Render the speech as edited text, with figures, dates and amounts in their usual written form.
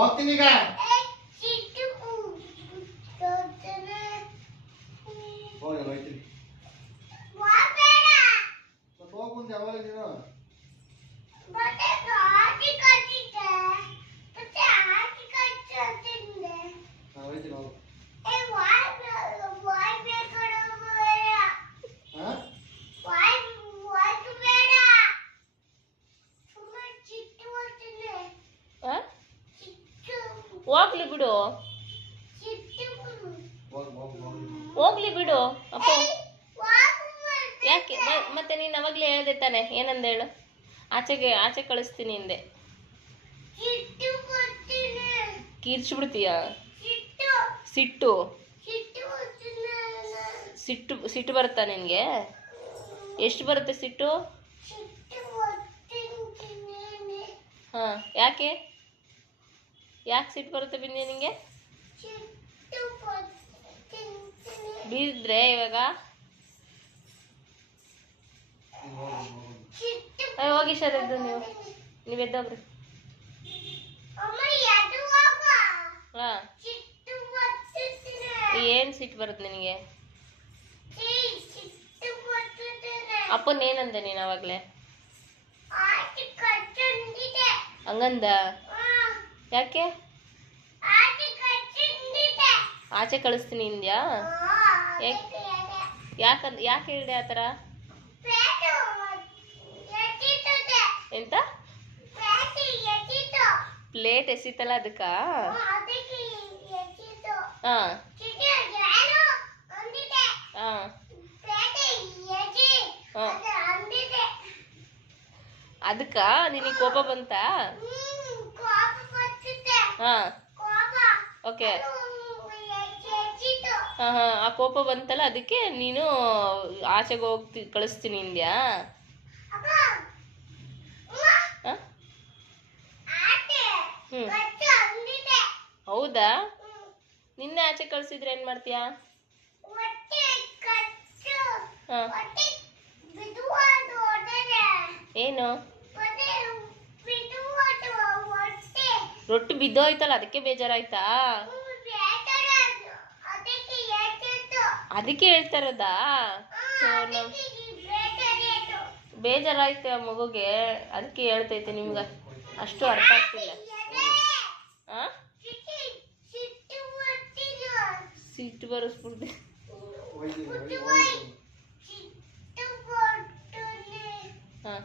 ಹೋಗ್ತೀನಿ ಈಗ. ಹೋಗ್ತೀನಿ ಮತ್ತೆ ಹೋಗ್ ಮುಂದೆ ಯಾವಾಗ ನೀನು ಹೋಗ್ತೀನಿ ಹೋಗು. ಹೋಗ್ಲಿ ಬಿಡು, ಹೋಗ್ಲಿ ಬಿಡು ಅಪ್ಪ. ಯಾಕೆ ಮತ್ತೆ ನೀನು ಅವಾಗಲೇ ಹೇಳ್ದೆ ತಾನೆ, ಏನಂದ ಹೇಳು? ಆಚೆ ಕಳಿಸ್ತೀನಿ ಹಿಂದೆ. ಕೀರ್ಚ್ಬಿಡ್ತೀಯ? ಸಿಟ್ಟು ಸಿಟ್ಟು ಸಿಟ್ಟು ಬರುತ್ತಾ ನಿನಗೆ? ಎಷ್ಟು ಬರುತ್ತೆ ಸಿಟ್ಟು? ಹಾಂ, ಯಾಕೆ ಸಿಟ್ಟು ಬರುತ್ತೆ ಬಿಂದಿ ನಿನಗೆ? ಬೀಳಿದ್ರೆ ಇವಾಗ ಹೋಗಿ ಸರ್ ಎದ್ದು ನೀವು ಎದ್ದೋಗ್ರಿ. ಹಾಂ, ಏನು ಸಿಟ್ಟು ಬರುತ್ತೆ ನಿನಗೆ? ಅಪ್ಪನ ಏನಂದೆ ನೀನು ಅವಾಗಲೇ? ಹಂಗಂದ? ಯಾಕೆ ಆಚೆ ಕಳಿಸ್ತೀನಿ ಇಂದ್ಯಾ? ಯಾಕೆ ಹೇಳಿದೆ ಆ ಥರ? ಎಂತ ಪ್ಲೇಟ್ ಎಸಿತಲ್ಲ ಅದಕ್ಕ? ಹಾಂ ಹಾಂ ಅದಕ್ಕ ನಿನಗೆ ಕೋಪ ಬಂತಾ? ಹಾಂ, ಓಕೆ. ಹಾಂ ಹಾಂ, ಆ ಕೋಪ ಬಂತಲ್ಲ ಅದಕ್ಕೆ ನೀನು ಆಚೆಗೆ ಕಳಿಸ್ತೀನಿ ಇಂದ್ಯಾ? ಹ್ಞೂ, ಹೌದಾ? ನಿನ್ನೆ ಆಚೆ ಕಳಿಸಿದ್ರೆ ಏನು ಮಾಡ್ತೀಯಾ? ಹಾಂ, ಏನು? ರೊಟ್ಟಿ ಬಿದ್ದೋಯ್ತಲ್ಲ ಅದಕ್ಕೆ ಬೇಜಾರಾಯ್ತಾ? ಅದಕ್ಕೆ ಹೇಳ್ತಾ ಇರೋದಾ? ಬೇಜಾರಾಯ್ತು ಆ ಮಗುಗೆ, ಅದಕ್ಕೆ ಹೇಳ್ತೈತೆ. ನಿಮ್ಗೆ ಅಷ್ಟು ಅರ್ಥ ಆಗ್ತಿಲ್ಲ. ಹಾಂ, ಸಿಟ್ಟು ಬರೆಸ್ಬಿಡ್ದೆ. ಹಾಂ